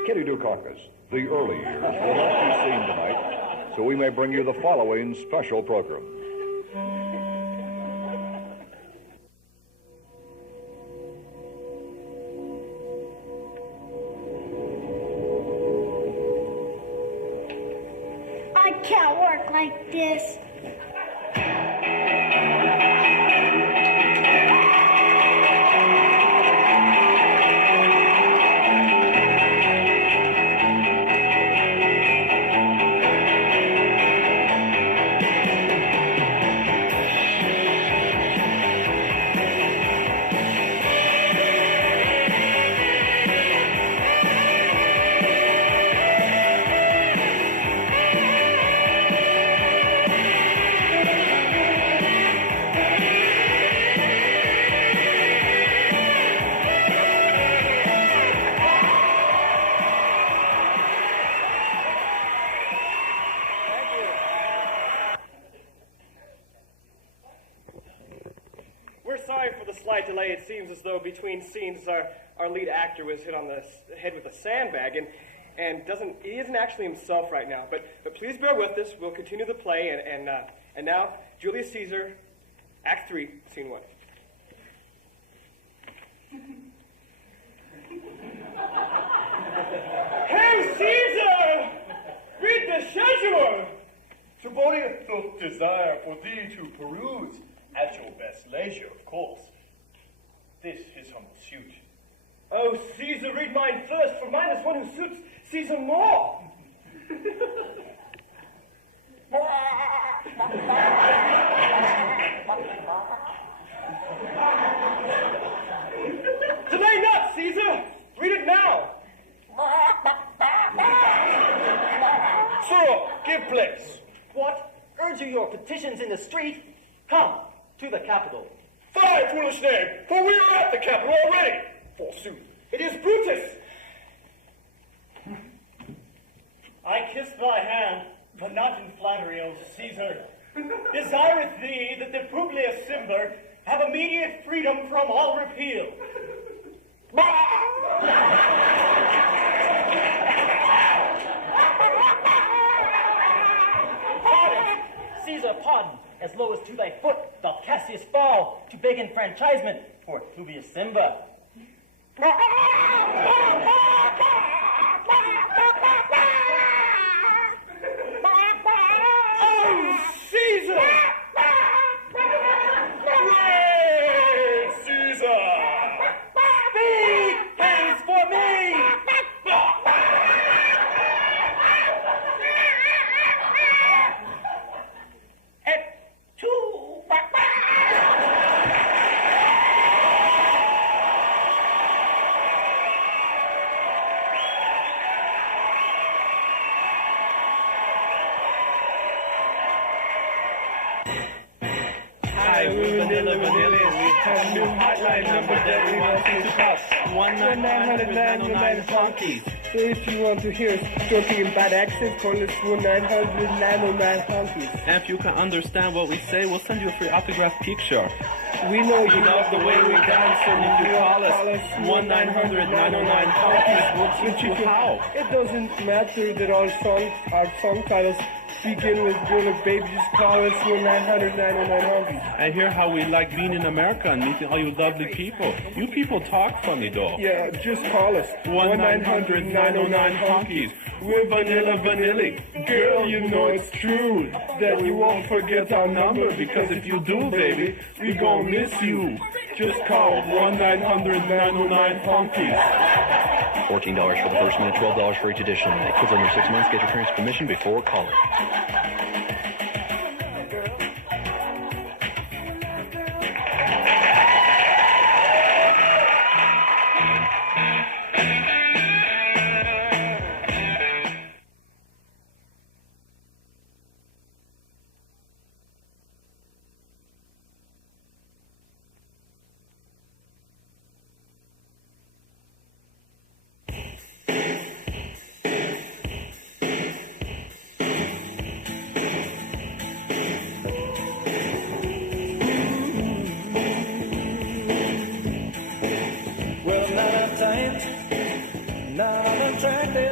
Kitty Dukakis, the early years, will not be seen tonight, so we may bring you the following special program. I can't work like this. Delay. It seems as though between scenes our lead actor was hit on the head with a sandbag and he isn't actually himself right now. But please bear with us. We'll continue the play and now Julius Caesar, Act 3, Scene 1. Hey Caesar, read the schedule. Subordinate doth desire for thee to peruse at your best leisure, of course. This his humble suit. Oh, Caesar, read mine first, for mine is one who suits Caesar more. Delay not, Caesar. Read it now. Sir, give place. What? Urge you your petitions in the street? Come to the Capitol. Fie, foolish knave, for we are at the Capitol already. Forsooth, it is Brutus. I kiss thy hand, but not in flattery, O Caesar. Desireth thee that the Publius Cimber have immediate freedom from all repeal. Pardon, Caesar, pardon. As low as to thy foot doth Cassius fall to beg enfranchisement for Publius Cimber. Oh, Caesar! Great Caesar! Big hands for me! So if you want to hear us talking in bad accent, call us 1-900-909 Honkies. And if you can understand what we say, we'll send you a free autograph picture. We know you love the way we dance, and if you call us 1-900-909 Honkies, we'll teach you how. It doesn't matter that our song titles begin with Girl or Baby, just call us 1-900-909 Honkies. I hear how we like being in America and meeting all you lovely people. You people talk funny though. Yeah, just call us 1-900-909 Honkies. We're vanilla. Girl, you know it's true that you won't forget our number, because if you do, baby, we gon' miss you. Just call 1-900-909 Honkies. $14 for the first minute, $12 for each additional minute. Kids under 6 months, get your parents' permission before calling.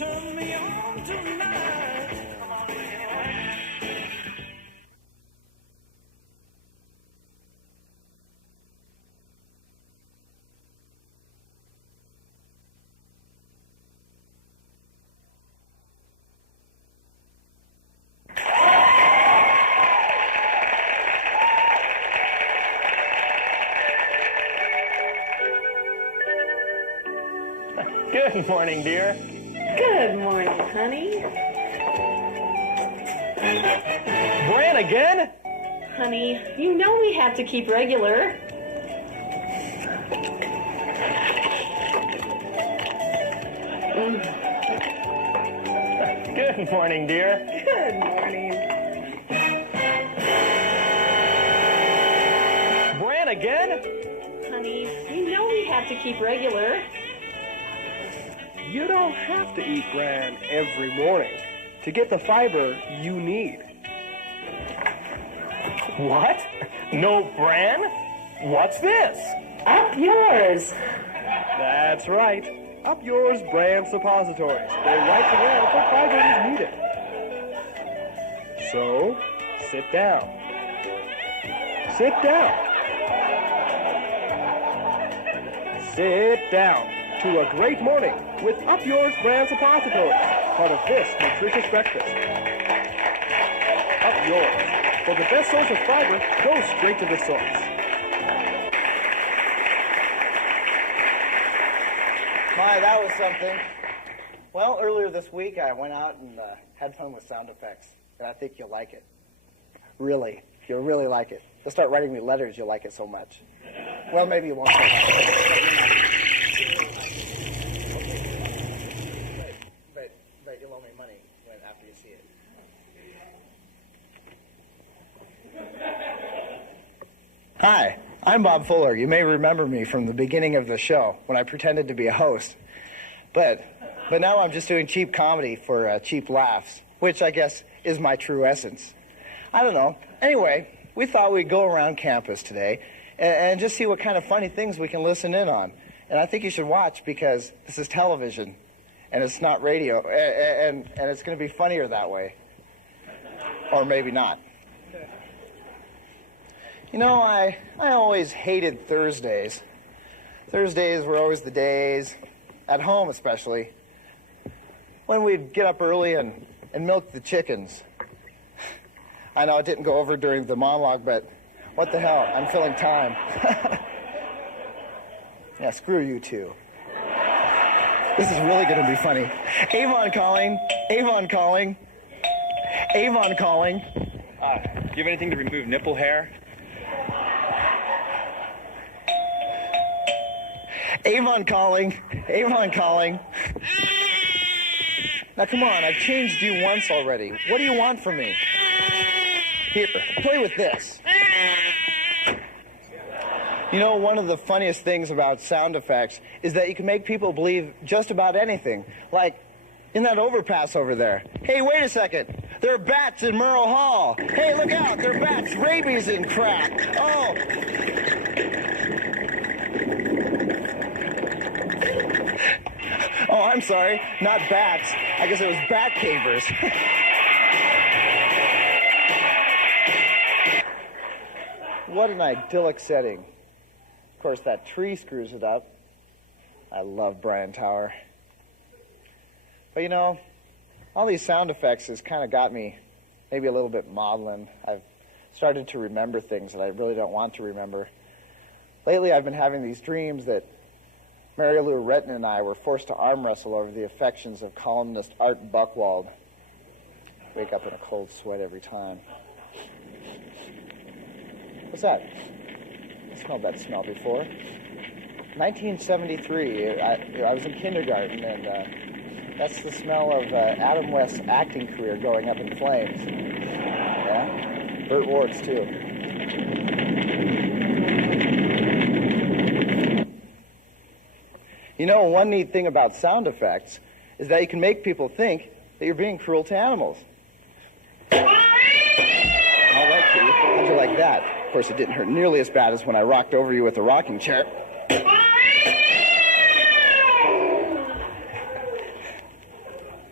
turn me on tonight. Good morning, dear. Good morning, honey. Bran again? Honey, you know we have to keep regular. Good morning, dear. Good morning. Bran again? Honey, you know we have to keep regular. You don't have to eat bran every morning to get the fiber you need. What? No Bran? What's this? Up yours. That's right. Up Yours Bran suppositories. They're right the way for fiber is needed. So, sit down. Sit down. Sit down to a great morning with Up Yours Bran suppositories, part of this nutritious breakfast. Up Yours. For the best source of fiber, go straight to the source. My, that was something. Well, earlier this week, I went out and had fun with sound effects, and I think you'll like it. Really, you'll really like it. You'll start writing me letters, you'll like it so much. Well, maybe you won't. But you'll owe me money after you see it. Hi, I'm Bob Fuller. You may remember me from the beginning of the show when I pretended to be a host. But now I'm just doing cheap comedy for cheap laughs, which I guess is my true essence. I don't know. Anyway, we thought we'd go around campus today and just see what kind of funny things we can listen in on. And I think you should watch because this is television and it's not radio, and it's going to be funnier that way. Or maybe not. You know, I always hated Thursdays. Thursdays were always the days, at home especially, when we'd get up early and milk the chickens. I know it didn't go over during the monologue, but what the hell, I'm filling time. Yeah, screw you two. This is really going to be funny. Avon calling, Avon calling, Avon calling. Do you have anything to remove nipple hair? Avon calling, Avon calling. Now come on, I've changed you once already. What do you want from me? Here, play with this. You know, one of the funniest things about sound effects is that you can make people believe just about anything. Like, in that overpass over there. Hey, wait a second. There are bats in Merle Hall. Hey, look out. There are bats, rabies, and crap. Oh. Oh, I'm sorry. Not bats. I guess it was bat cavers. What an idyllic setting. Of course, that tree screws it up. I love Bryan Tower. But you know, all these sound effects has kind of got me maybe a little bit maudlin. I've started to remember things that I really don't want to remember. Lately, I've been having these dreams that Mary Lou Retton and I were forced to arm wrestle over the affections of columnist Art Buchwald. Wake up in a cold sweat every time. What's that? I smelled that smell before. 1973, I was in kindergarten, and that's the smell of Adam West's acting career going up in flames. Yeah? Burt Ward's, too. You know, one neat thing about sound effects is that you can make people think that you're being cruel to animals. All right, Kitty. How'd you like that? Of course, it didn't hurt nearly as bad as when I rocked over you with a rocking chair.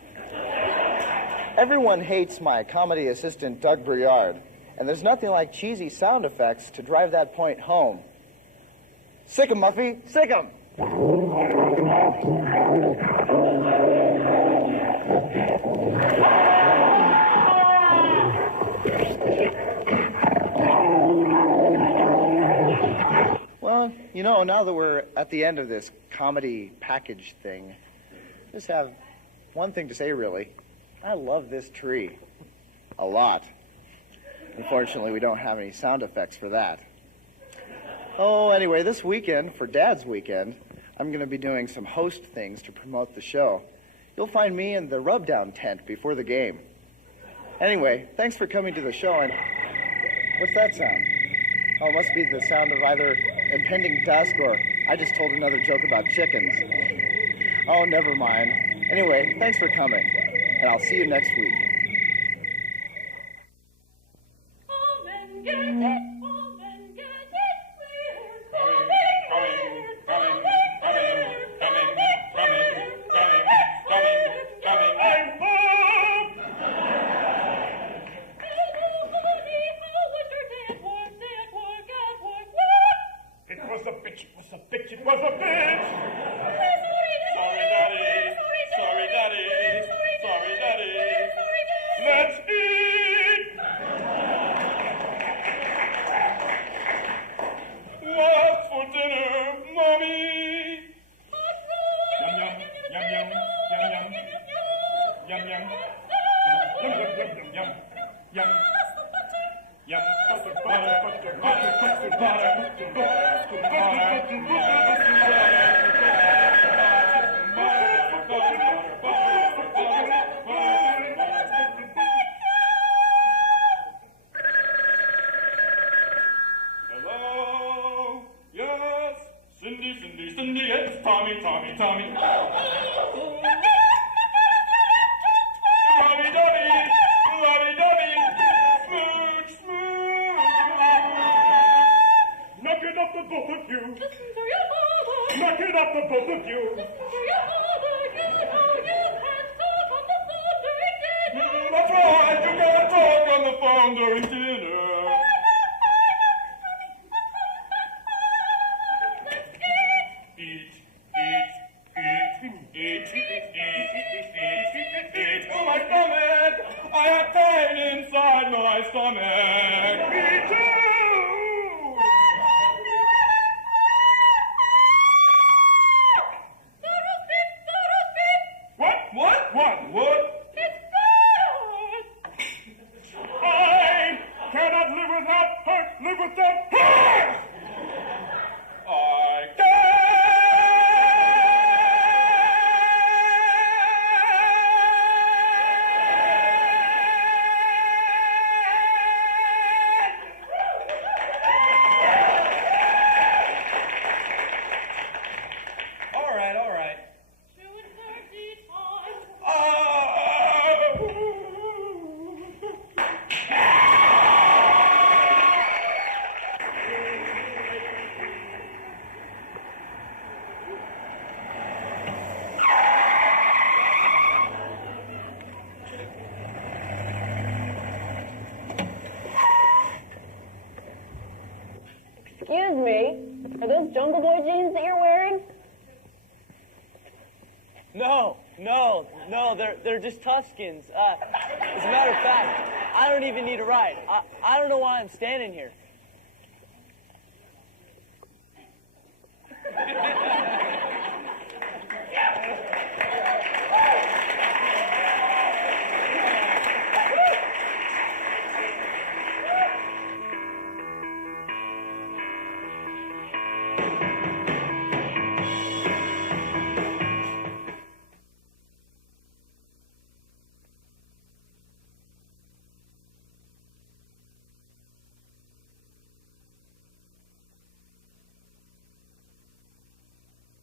Everyone hates my comedy assistant, Doug Briard, and there's nothing like cheesy sound effects to drive that point home. Sick 'em, Muffy, sick 'em! Well, you know, now that we're at the end of this comedy package thing, I just have one thing to say, really. I love this tree. A lot. Unfortunately, we don't have any sound effects for that. Oh, anyway, this weekend, for Dad's weekend, I'm going to be doing some host things to promote the show. You'll find me in the rub-down tent before the game. Anyway, thanks for coming to the show, and what's that sound? Oh, it must be the sound of either impending dusk or I just told another joke about chickens. Oh, never mind. Anyway, thanks for coming, and I'll see you next week. Excuse me, are those Jungle Boy jeans that you're wearing? No, they're just Tuscans. As a matter of fact, I don't even need a ride. I don't know why I'm standing here.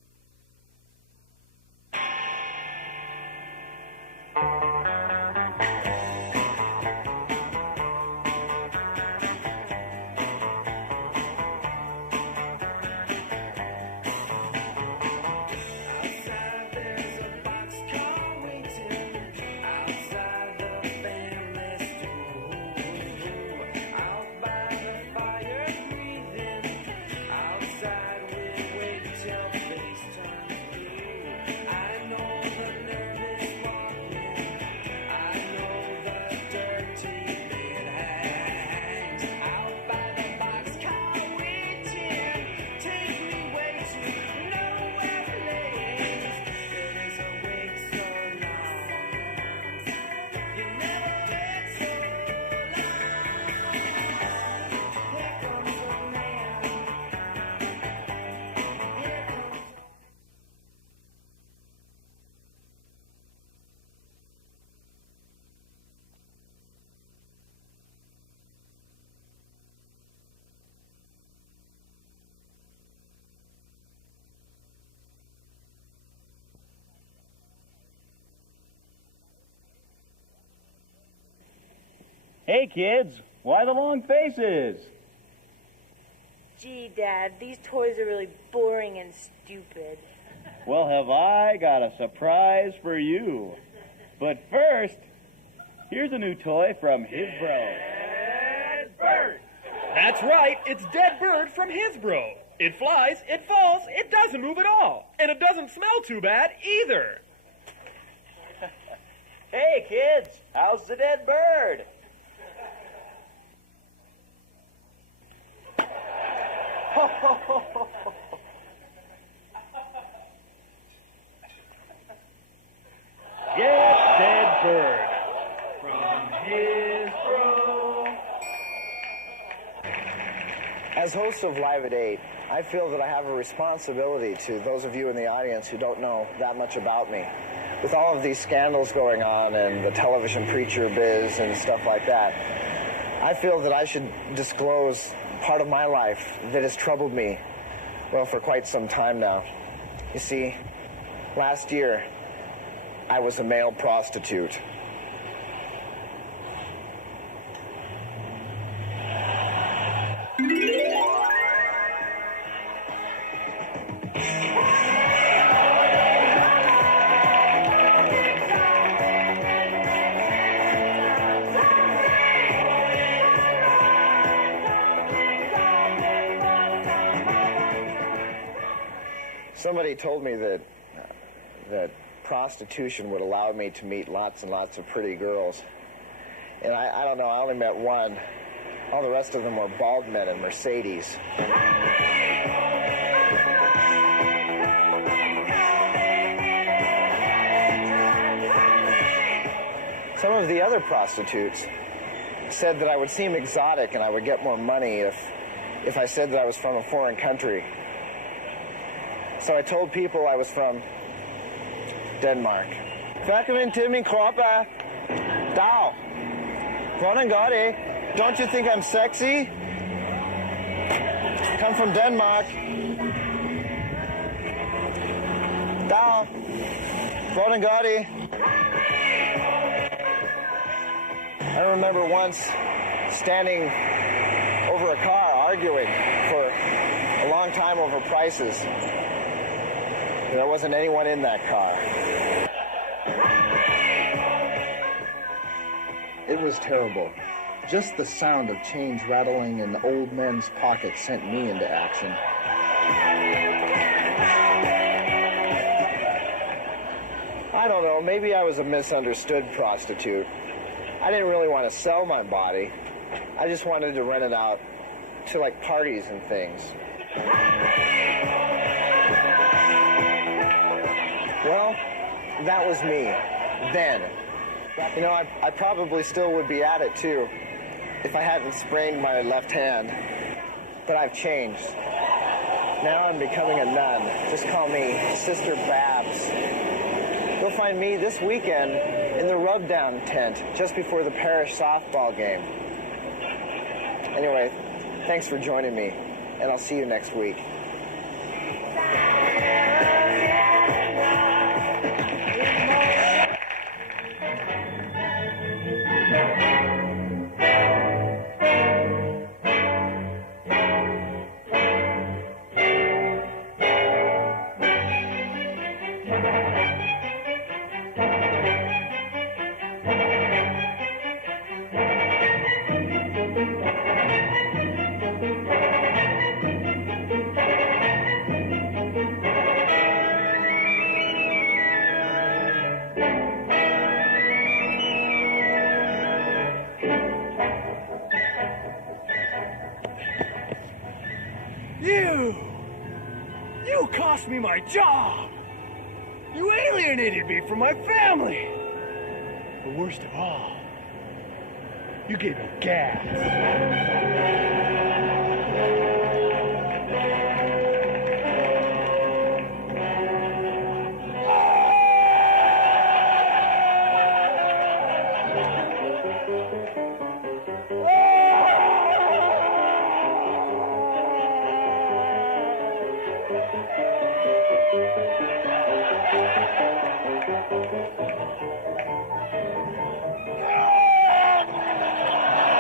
Hey, kids, why the long faces? Gee, Dad, these toys are really boring and stupid. Well, have I got a surprise for you. But first, here's a new toy from his bro. Dead Bird. That's right, it's Dead Bird from his bro. It flies, it falls, it doesn't move at all. And it doesn't smell too bad either. Hey, kids, how's the dead bird? Get Dead Bird from his bro. As host of Live at 8, I feel that I have a responsibility to those of you in the audience who don't know that much about me. With all of these scandals going on and the television preacher biz and stuff like that, I feel that I should disclose part of my life that has troubled me, well, for quite some time now. You see, last year, I was a male prostitute. Somebody told me that prostitution would allow me to meet lots and lots of pretty girls. And I don't know, I only met one. All the rest of them were bald men in Mercedes. Some of the other prostitutes said that I would seem exotic and I would get more money if I said that I was from a foreign country. So I told people I was from Denmark. Välkommen till min kropp. Dag. Hvordan går det? Don't you think I'm sexy? Come from Denmark. Dag. Hvordan går det? I remember once standing over a car arguing for a long time over prices. There wasn't anyone in that car. It was terrible. Just the sound of change rattling in old men's pockets sent me into action. I don't know, maybe I was a misunderstood prostitute. I didn't really want to sell my body. I just wanted to rent it out to, like, parties and things. Well, that was me, then. You know, I probably still would be at it, too, if I hadn't sprained my left hand. But I've changed. Now I'm becoming a nun. Just call me Sister Babs. You'll find me this weekend in the rub-down tent, just before the parish softball game. Anyway, thanks for joining me, and I'll see you next week. You cost me my job! You alienated me from my family! But worst of all, you gave me gas.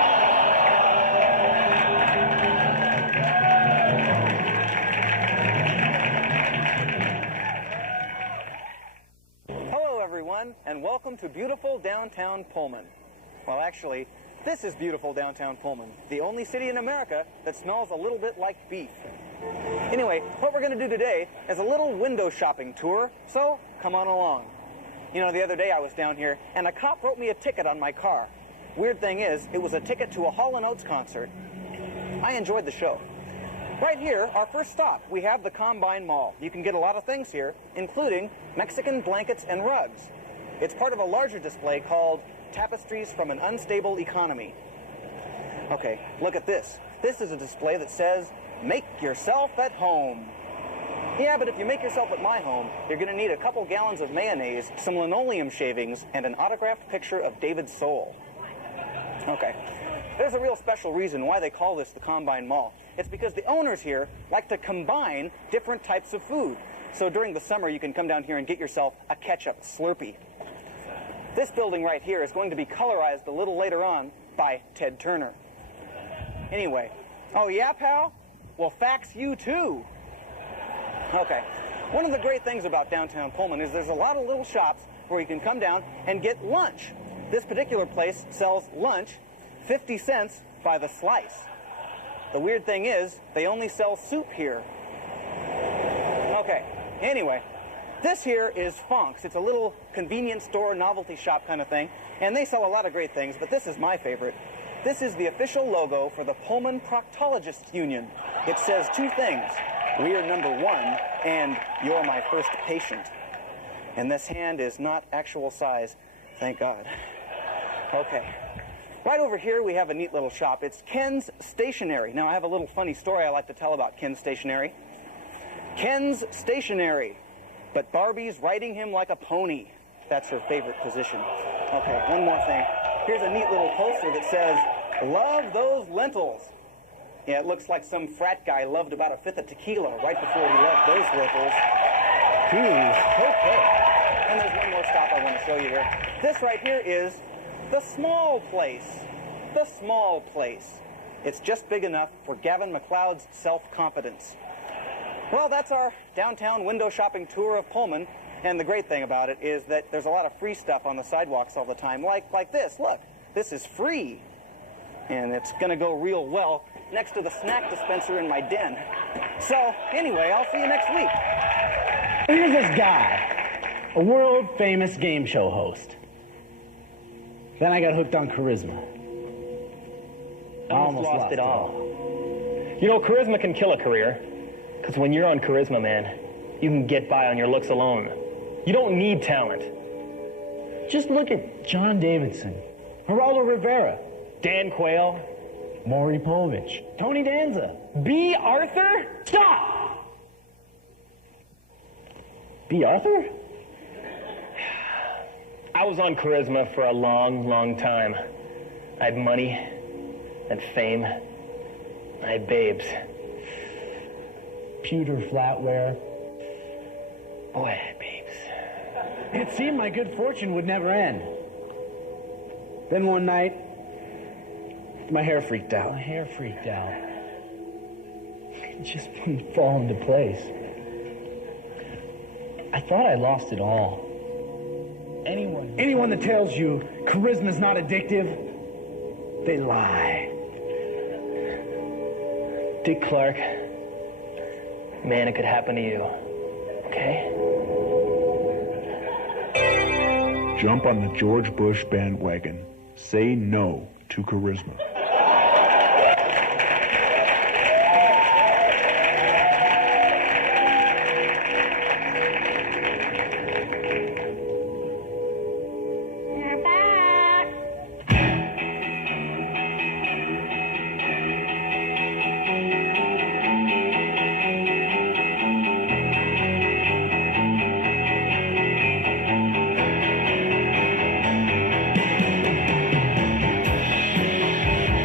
downtown Pullman. Well, actually, this is beautiful downtown Pullman, the only city in America that smells a little bit like beef. Anyway, what we're going to do today is a little window shopping tour, so come on along. You know, the other day I was down here, and a cop wrote me a ticket on my car. Weird thing is, it was a ticket to a Hall & Oates concert. I enjoyed the show. Right here, our first stop, we have the Combine Mall. You can get a lot of things here, including Mexican blankets and rugs. It's part of a larger display called Tapestries from an Unstable Economy. Okay, look at this. This is a display that says, make yourself at home. Yeah, but if you make yourself at my home, you're going to need a couple gallons of mayonnaise, some linoleum shavings, and an autographed picture of David Soul. Okay, there's a real special reason why they call this the Combine Mall. It's because the owners here like to combine different types of food. So during the summer, you can come down here and get yourself a ketchup Slurpee. This building right here is going to be colorized a little later on by Ted Turner. Anyway, oh yeah, pal? Well, fax you too. Okay, one of the great things about downtown Pullman is there's a lot of little shops where you can come down and get lunch. This particular place sells lunch 50 cents by the slice. The weird thing is, they only sell soup here. Okay, anyway, this here is Fonk's. It's a little convenience store, novelty shop kind of thing, and they sell a lot of great things, but this is my favorite. This is the official logo for the Pullman Proctologists Union. It says two things, we are number one, and you're my first patient. And this hand is not actual size, thank God. Okay. Right over here, we have a neat little shop. It's Ken's Stationery. Now, I have a little funny story I like to tell about Ken's Stationery. Ken's Stationery, but Barbie's riding him like a pony. That's her favorite position. Okay, one more thing. Here's a neat little poster that says, love those lentils. Yeah, it looks like some frat guy loved about a fifth of tequila right before he loved those lentils. Okay. And there's one more stop I want to show you here. This right here is the small place. The small place. It's just big enough for Gavin McLeod's self-confidence. Well, that's our downtown window shopping tour of Pullman. And the great thing about it is that there's a lot of free stuff on the sidewalks all the time. Like this. Look, this is free. And it's going to go real well next to the snack dispenser in my den. So, anyway, I'll see you next week. Here's this guy, a world-famous game show host. Then I got hooked on charisma. I almost lost it all. You know, charisma can kill a career. Because when you're on charisma, man, you can get by on your looks alone. You don't need talent. Just look at John Davidson, Geraldo Rivera, Dan Quayle, Maury Povich, Tony Danza. B. Arthur? Stop! B. Arthur? I was on charisma for a long, long time. I had money and fame. I had babes. Pewter flatware. Boy, I had babes. It seemed my good fortune would never end. Then one night, my hair freaked out. It just wouldn't fall into place. I thought I lost it all. Anyone that tells you charisma's not addictive, they lie. Dick Clark, man, it could happen to you, okay? Jump on the George Bush bandwagon. Say no to charisma. You're back.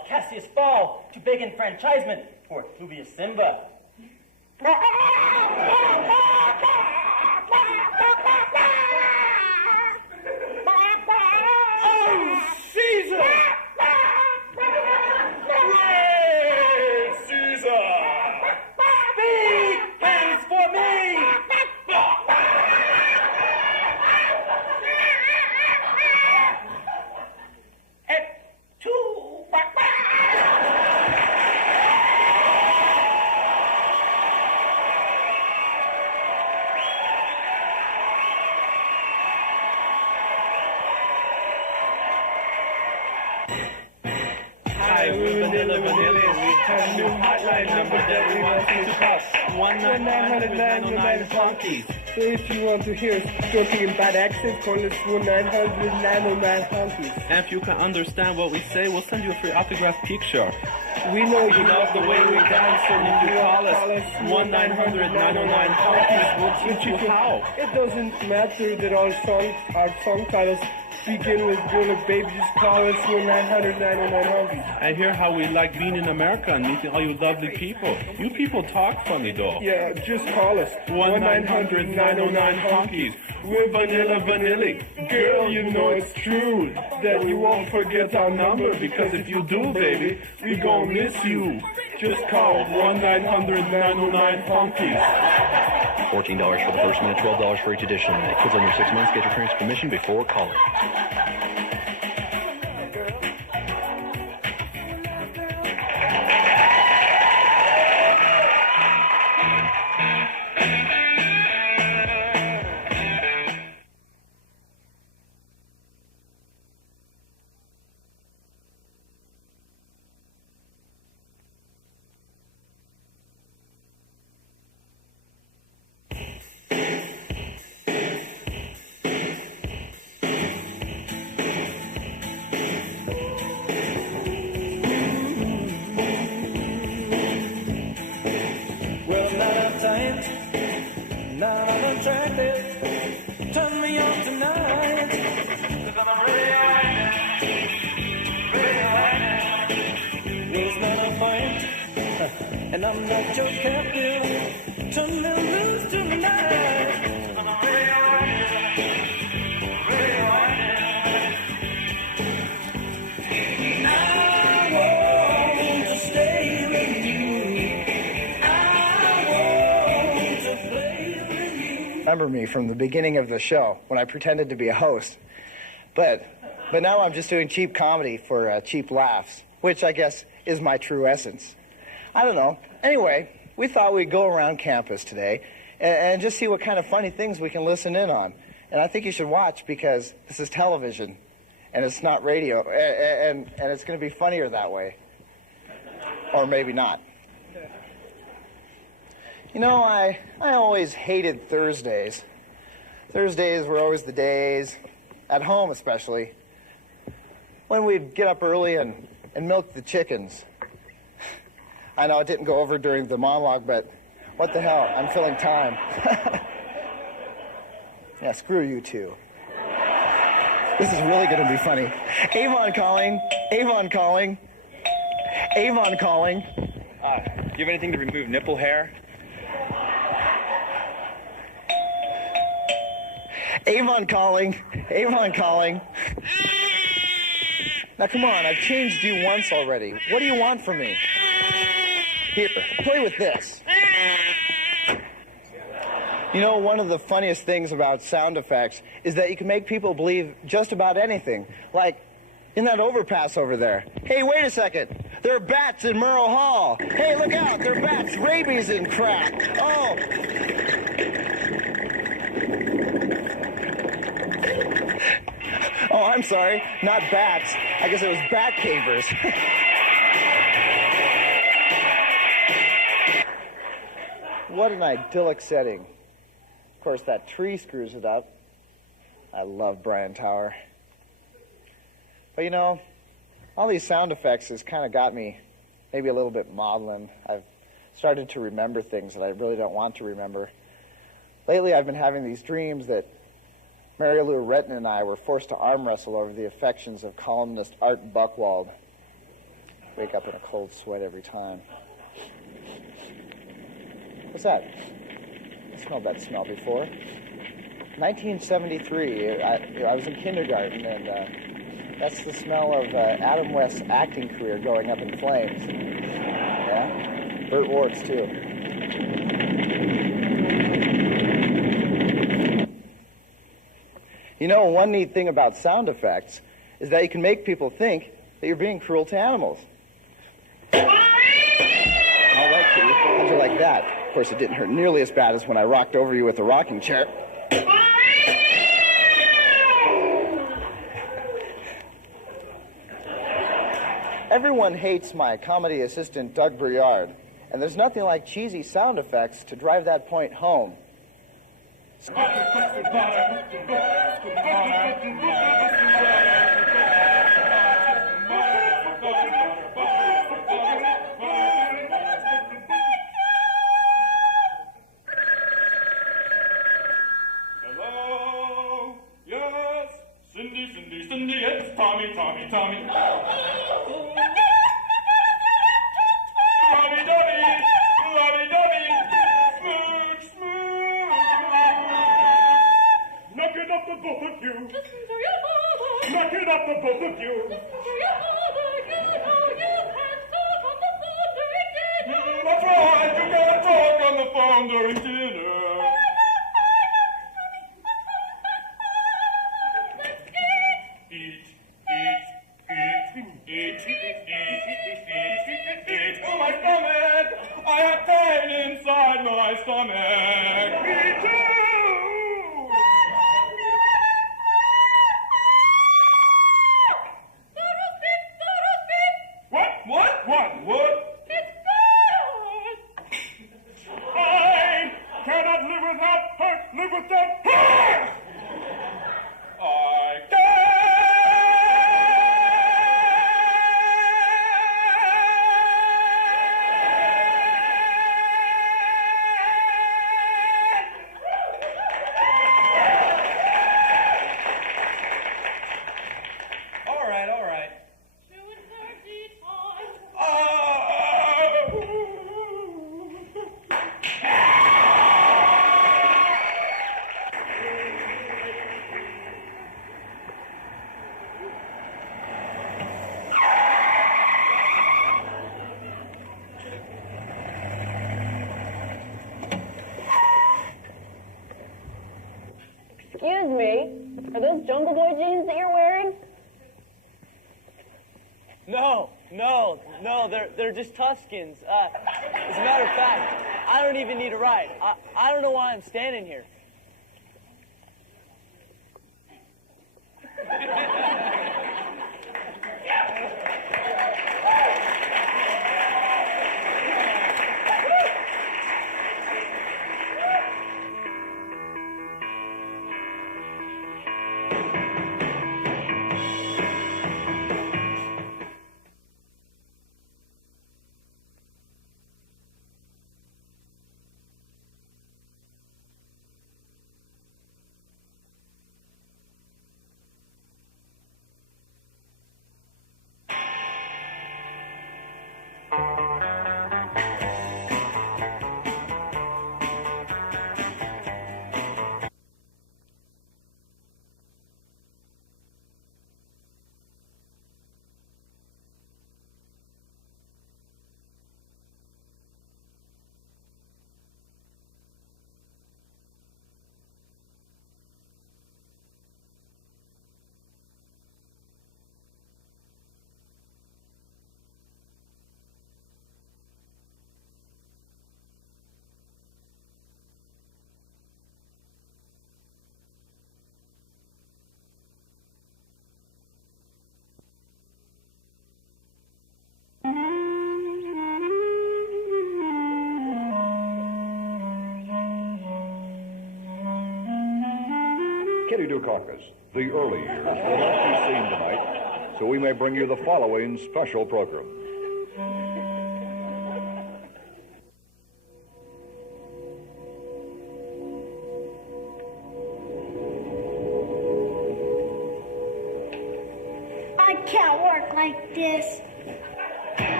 Cassius fall to beg enfranchisement for Fluvius Simba. Oh, Caesar! Great Caesar! Big hands for me! Hi, we're Vanilla Vanilla. We have a new hotline number that we want you to call. 1-900-909 Funkies. So if you want to hear us talking in bad accent, call us 1-900-909 Funkies. And if you can understand what we say, we'll send you a free autographed picture. We know You love the way we dance, and if you call us 1-900-909 Funkies, we'll teach you how. It doesn't matter that our song titles begin with Girl or Baby. Just call us 1-900-909 Funkies. I hear how we like being in America and meeting all you lovely people. You people talk funny, though. Yeah, just call us 1-900-909 Funkies. We're Vanilla Vanilli. Girl, you know it's true that you won't forget our number, because if you do, baby, we gon' miss you. Just call 1-900-909 Funkies. $14 for the first minute, $12 for each edition. Kids under 6 months get your parents' permission before calling. Turn me on tonight. It's not a fight, and I'm not your captive. Turn me loose tonight. I want to stay with you. I want to play with you. Remember me from the beginning of the show when I pretended to be a host. But now I'm just doing cheap comedy for cheap laughs, which I guess is my true essence. I don't know. Anyway, we thought we'd go around campus today and just see what kind of funny things we can listen in on. And I think you should watch, because this is television and it's not radio, and it's going to be funnier that way. Or maybe not. You know, I always hated Thursdays. Thursdays were always the days, at home especially, when we'd get up early and milk the chickens. I know it didn't go over during the monologue, but what the hell, I'm filling time. Yeah, screw you two. This is really going to be funny. Avon calling, Avon calling, Avon calling. Do you have anything to remove nipple hair? Avon calling, Avon calling. Now come on, I've changed you once already. What do you want from me? Here, play with this. You know, one of the funniest things about sound effects is that you can make people believe just about anything. Like in that overpass over there. Hey, wait a second. There are bats in Merle Hall. Hey, look out, there are bats, rabies and crap. Oh. Oh, I'm sorry, not bats. I guess it was bat cavers. What an idyllic setting. Of course, that tree screws it up. I love Brian Tower. But you know, all these sound effects has kind of got me maybe a little bit maudlin. I've started to remember things that I really don't want to remember. Lately, I've been having these dreams that Mary Lou Retton and I were forced to arm wrestle over the affections of columnist Art Buchwald. Wake up in a cold sweat every time. What's that? I smelled that smell before. 1973, I was in kindergarten, and that's the smell of Adam West's acting career going up in flames. Yeah? Burt Ward's, too. You know, one neat thing about sound effects is that you can make people think that you're being cruel to animals. All right, kitty. How'd you like that? Of course, it didn't hurt nearly as bad as when I rocked over you with a rocking chair. Everyone hates my comedy assistant, Doug Briard, and there's nothing like cheesy sound effects to drive that point home. Hello? Yes? Cindy, Cindy, Cindy, it's Tommy, Tommy, Tommy. Lovey-dovey, lovey-dovey, smooch, smooch. Knock it up, the both of you. Listen to your father. Knock it up, the both of you. Listen to your father. You know you can't talk on the phone during dinner. That's right, you can't talk on the phone during dinner. Oh, my stomach! I had pain inside my stomach. Me too! What? I cannot live without her, live without her! I can't! All right. Excuse me, are those Jungle Boy jeans that you're wearing? No, they're just Tuscans. As a matter of fact, I don't even need a ride. I don't know why I'm standing here. Kitty Dukakis, the early years will not be seen tonight, so we may bring you the following special program. I can't work like this.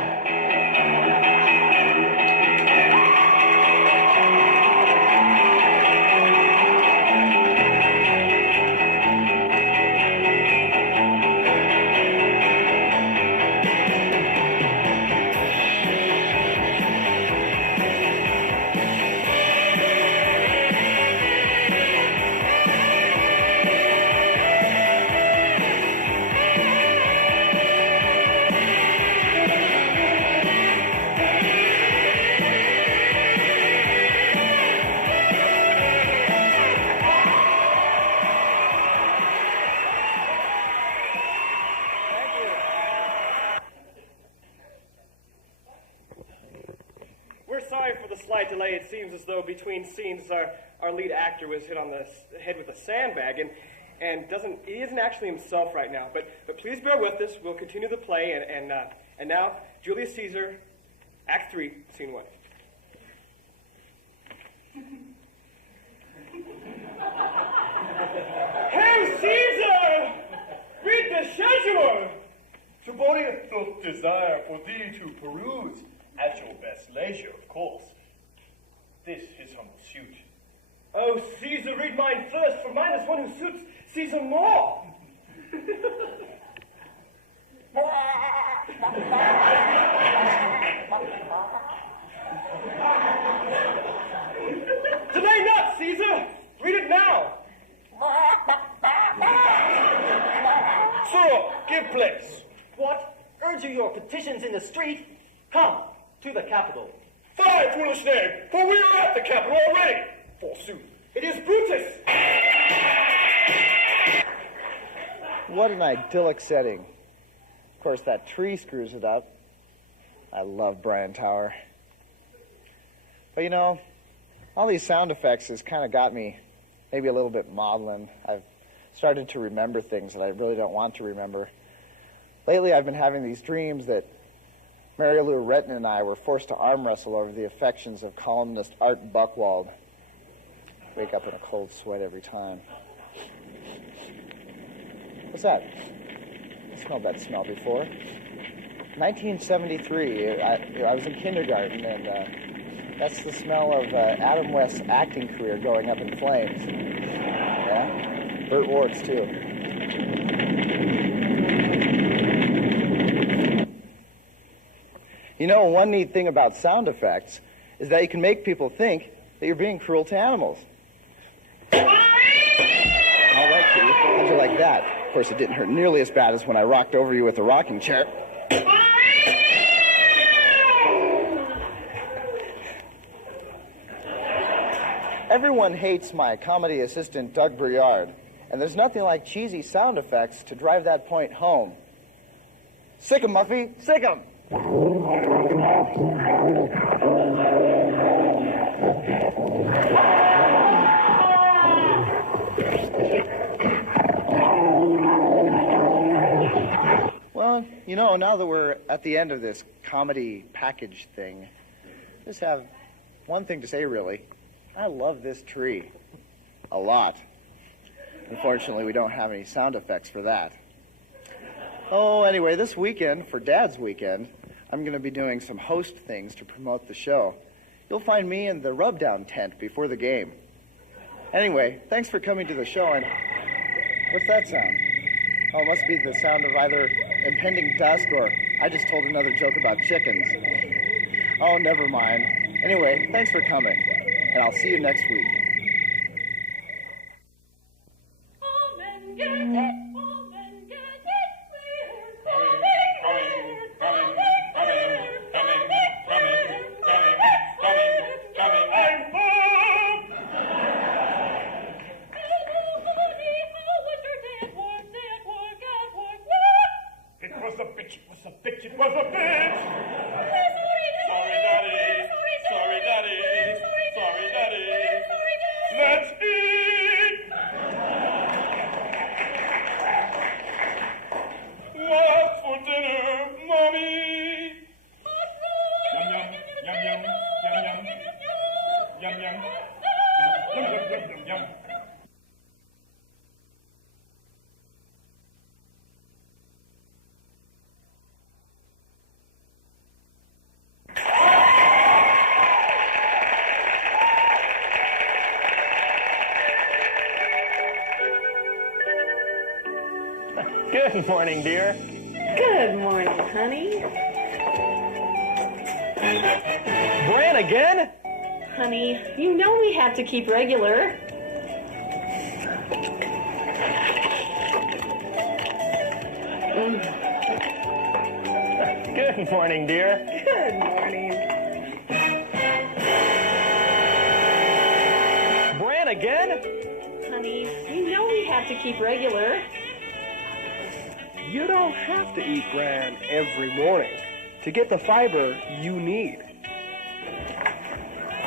the slight delay. It seems as though between scenes our lead actor was hit on the head with a sandbag and he isn't actually himself right now. But please bear with us. We'll continue the play and now Julius Caesar, Act 3, Scene 1. Hey, Caesar! Read the schedule! Subordinate doth desire for thee to peruse, at your best leisure, of course. This his humble suit. Oh, Caesar, read mine first, for mine is one who suits Caesar more. Delay not, Caesar! Read it now! Sir, give place. What? Urge you your petitions in the street? Come to the Capitol. Fie, foolish knave, for we are at the Capitol already. Forsooth, it is Brutus. What an idyllic setting. Of course, that tree screws it up. I love Brian Tower. But you know, all these sound effects has kind of got me maybe a little bit maudlin. I've started to remember things that I really don't want to remember. Lately, I've been having these dreams that Mary Lou Retton and I were forced to arm wrestle over the affections of columnist Art Buchwald. Wake up in a cold sweat every time. What's that? I smelled that smell before. 1973, I was in kindergarten, and that's the smell of Adam West's acting career going up in flames. Yeah? Burt Ward's, too. You know, one neat thing about sound effects is that you can make people think that you're being cruel to animals. All right, Kitty. How'd you like that? Of course, it didn't hurt nearly as bad as when I rocked over you with a rocking chair. Everyone hates my comedy assistant, Doug Briard, and there's nothing like cheesy sound effects to drive that point home. Sick 'em, Muffy. Sick 'em. Well, you know, now that we're at the end of this comedy package thing, I just have one thing to say, really. I love this tree. A lot. Unfortunately, we don't have any sound effects for that. Oh, anyway, this weekend, for Dad's weekend, I'm going to be doing some host things to promote the show. You'll find me in the rub-down tent before the game. Anyway, thanks for coming to the show, and what's that sound? Oh, it must be the sound of either impending dusk or I just told another joke about chickens. Oh, never mind. Anyway, thanks for coming, and I'll see you next week. Good morning, dear. Good morning, honey. Bran again? Honey, you know we have to keep regular. Good morning, dear. Good morning. Bran again? Honey, you know we have to keep regular. You don't have to eat bran every morning to get the fiber you need.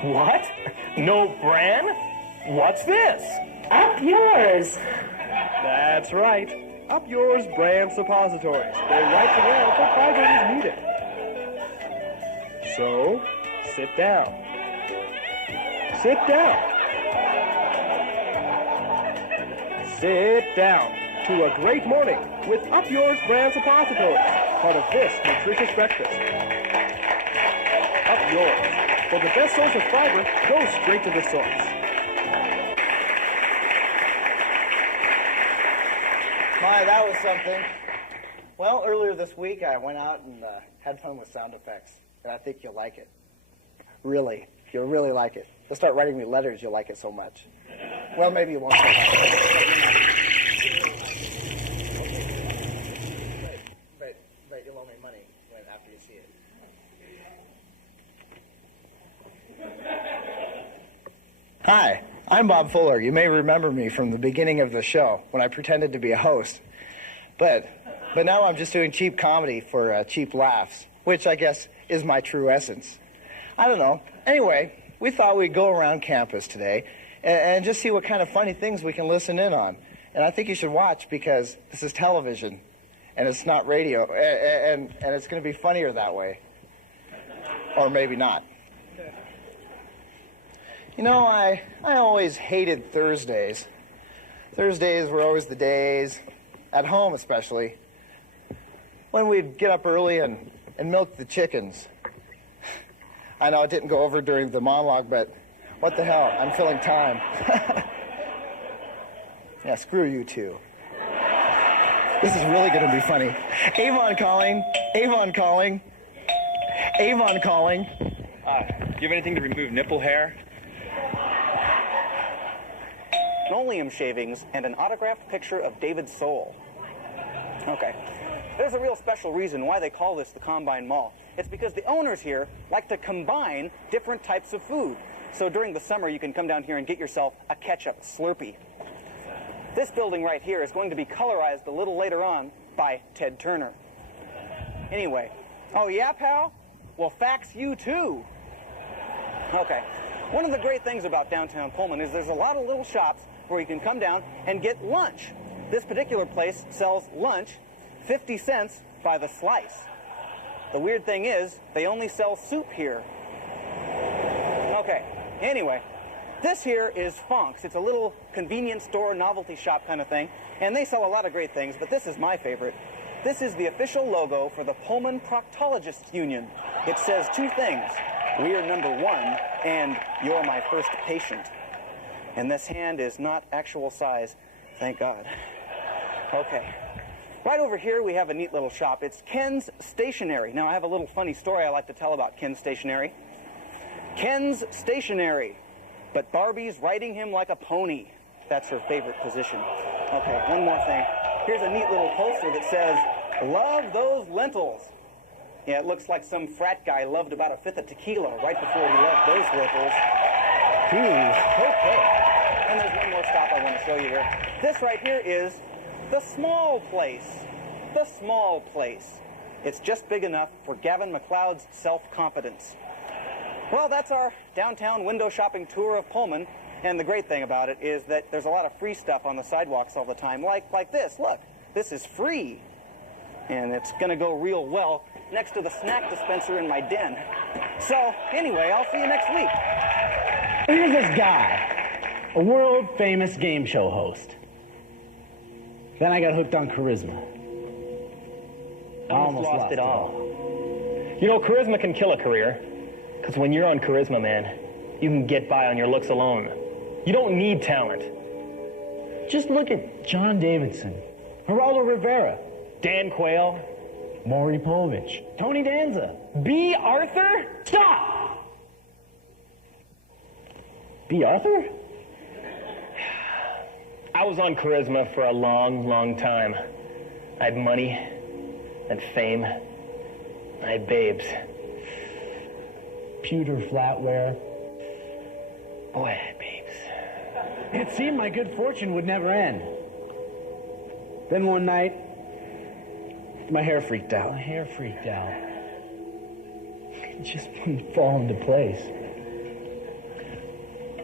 What? No bran? What's this? Up yours. That's right. Up yours brand suppositories. They wipe the well for fiber is needed. So, sit down. Sit down. Sit down to a great morning with Up Yours brand suppositories, part of this nutritious breakfast. Up Yours. For the best source of fiber, go straight to the source. My, that was something. Well, earlier this week, I went out and had fun with sound effects, and I think you'll like it. Really, you'll really like it. You'll start writing me letters, you'll like it so much. Well, maybe you won't. But you'll owe me money after you see it. Hi, I'm Bob Fuller. You may remember me from the beginning of the show when I pretended to be a host. But now I'm just doing cheap comedy for cheap laughs, which I guess is my true essence. I don't know. Anyway, we thought we'd go around campus today and just see what kind of funny things we can listen in on. And I think you should watch because this is television and it's not radio, and it's going to be funnier that way. Or maybe not. You know, I always hated Thursdays. Thursdays were always the days, at home especially, when we'd get up early and milk the chickens. I know it didn't go over during the monologue, but what the hell, I'm filling time. Yeah, screw you two. This is really going to be funny. Avon calling, Avon calling, Avon calling. Do you have anything to remove nipple hair? Linoleum shavings, and an autographed picture of David's soul. Okay. There's a real special reason why they call this the Combine Mall. It's because the owners here like to combine different types of food. So during the summer, you can come down here and get yourself a ketchup Slurpee. This building right here is going to be colorized a little later on by Ted Turner. Anyway. Oh, yeah, pal? Well, fax you too. Okay. One of the great things about downtown Pullman is there's a lot of little shops where you can come down and get lunch. This particular place sells lunch 50 cents by the slice. The weird thing is, they only sell soup here. Okay, anyway, this here is Fonk's. It's a little convenience store, novelty shop kind of thing, and they sell a lot of great things, but this is my favorite. This is the official logo for the Pullman Proctologists Union. It says two things. We're number one, and you're my first patient. And this hand is not actual size, thank God. Okay. Right over here, we have a neat little shop. It's Ken's Stationery. Now, I have a little funny story I like to tell about Ken's Stationery. Ken's Stationery, but Barbie's riding him like a pony. That's her favorite position. Okay, one more thing. Here's a neat little poster that says, "Love those lentils." Yeah, it looks like some frat guy loved about a fifth of tequila right before he loved those lentils. Okay. And there's one more stop I want to show you here. This right here is the small place. The small place. It's just big enough for Gavin McLeod's self-confidence. Well, that's our downtown window shopping tour of Pullman. And the great thing about it is that there's a lot of free stuff on the sidewalks all the time. Like this. Look, this is free. And it's going to go real well next to the snack dispenser in my den. So, anyway, I'll see you next week. Here's this guy, a world-famous game show host. Then I got hooked on charisma. I almost lost it all. You know, charisma can kill a career. Because when you're on charisma, man, you can get by on your looks alone. You don't need talent. Just look at John Davidson, Geraldo Rivera, Dan Quayle, Maury Povich, Tony Danza, B. Arthur? Stop! B. Arthur? I was on charisma for a long, long time. I had money, I had fame, I had babes. Pewter flatware. Boy, I had babes. It seemed my good fortune would never end. Then one night, my hair freaked out. It just wouldn't fall into place.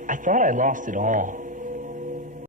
I thought I lost it all.